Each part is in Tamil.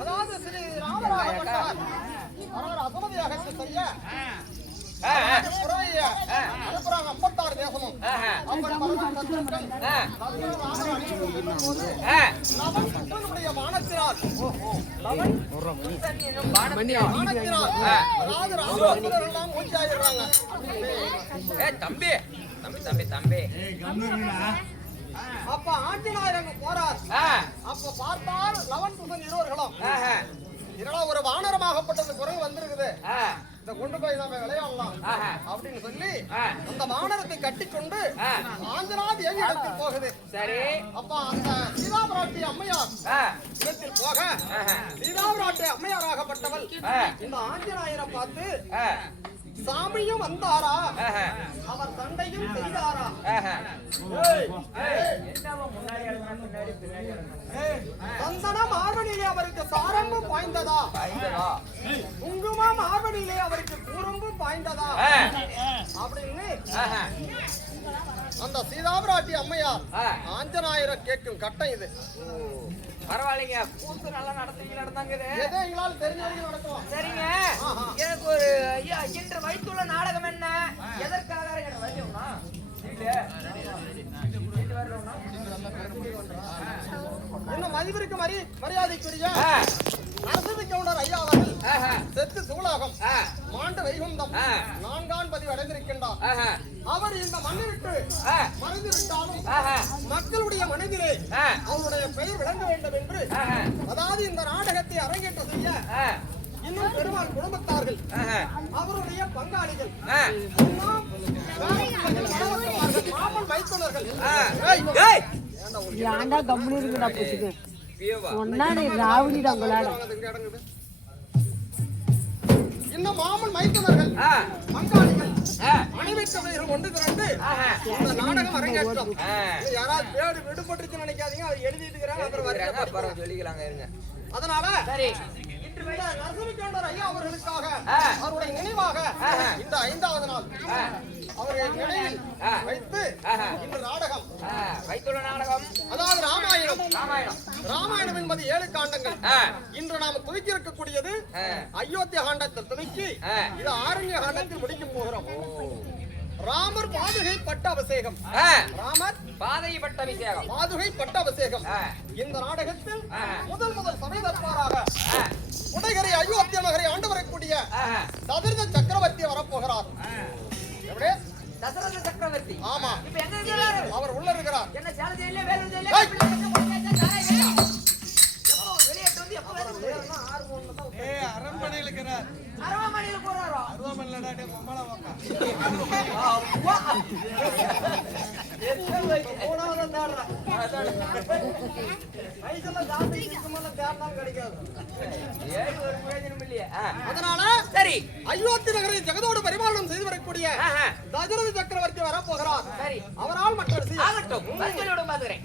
அதாவது ஸ்ரீ ராமராகப்பட்டவர் அவர் அசமதியாக செய்ய அனுப்புறாங்க 56 தேசமும் வானத்தினால் தம்பி தம்பி தம்பி தம்பி அப்ப ஆஞ்சநாயர் அங்க போறார். அப்ப பார்த்தால் லவன் புசன் இருவர்களும் இதெல்லாம் ஒரு வானரமாகப்பட்டது குரங்கு வந்திருக்குது, இந்த கொண்டு போய் நம்ம விளையாடலாம் அப்படின்னு சொல்லி அந்த வானரத்தை கட்டிக்கொண்டு ஆஞ்சனா தேவி இடத்தில் போகுது. சரி. அப்ப அந்த சீதாபிராட்டி அம்மையார் இடத்தில் போக சீதாபிராட்டி அம்மையாராகப்பட்டவள் இந்த ஆஞ்சநாயரை பார்த்து சாமியும் வந்தாரா, அவர் சண்டையும் செய்தாரா, சந்தன மார்பனிலே அவருக்கு சாரம்பு பாய்ந்ததா, குங்கும மார்பனிலே அவருக்கு கூறும்பு பாய்ந்ததா அப்படின்னு அந்த சீதாபிராட்டி அம்மையார் ஆஞ்சநாயரை கேட்கும் கட்டம் இது. பரவாயில்லைங்க, கூத்து நல்லா நடந்தாங்க. ஏதோ எங்களால தெரிஞ்ச வரைக்கும் நடக்கும். சரிங்க, எனக்கு ஒரு இன்று வைத்துள்ள நாடகம் என்ன, எதற்காக இன்னும் மதிப்பிற்கு மரியாதைக்குரிய நரசிம்ம கவுண்டர் ஐயா அவர்கள் செத்து சூலகம் மாண்ட வைகுந்தம் 4ஆம் பதிவு அடைந்திருக்கின்றார். அவர் இந்த மண்ணை விட்டு மறைந்து விட்டாலும் மக்களுடைய மனதிலே அவருடைய பெயர் விளங்க வேண்டும் என்று, அதாவது இந்த நாடகத்தை அரங்கேற்ற செய்ய இன்னும் பெருமாள் குடும்பத்தார்கள் அவருடைய பங்காளிகள் மாமன் வைத்துள்ளர்கள் இன்னும் மாமன் மைத்துனர்கள் பங்காளிகள் அனைவர்கள் ஒன்று திரண்டு இந்த நாடகம் அரங்கேற்றம். யாராவது பேரு விடுபட்டு நினைக்காதீங்க, அவர் எழுதிட்டுக்கிறாங்க, அப்புறம் சொல்லிக்கலாங்க இருங்க. அதனால நரசிம்ம ஐயா அவர்களுக்காக அவருடைய நினைவாக இந்த 5வது நாள் அவர்கள் நினைவில் வைத்து இந்த நாடகம் வைத்துள்ள நாடகம், அதாவது ராமாயணம் என்பது 7 காண்டங்கள். இன்று நாம் துவக்கி இருக்கக்கூடியது அயோத்தியா காண்டத்தில் துவக்கி இது ஆரண்ய காண்டத்தில் முடிக்க போகிறோம். ராமர் பாதுகை பட்டாபிஷேகம், ராமர் பாதுகை பட்டாபிஷேகம். இந்த நாடகத்தில் முதல் சபை தற்பாராக உடைகரை அயோத்தியா நகரை ஆண்டு வரக்கூடிய தசரத சக்கரவர்த்தி வரப்போகிறார். தசரத சக்கரவர்த்தி? ஆமா, அவர் உள்ள இருக்கிறார். அரண்மனையில் இருக்கிறார். அரண்மனையில் போறாரோ? அதனால சரி, அயோத்தி நகரை ஜெகதோடு பரிபாலனம் செய்து வரக்கூடிய தசரத சக்கரவர்த்தி வரப்போகிறார். சரி, அவரால் மற்ற பாத்துக்கிறேன்.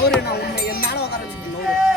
சரி, நான் என்னால உட்கார வச்சுக்கணும்.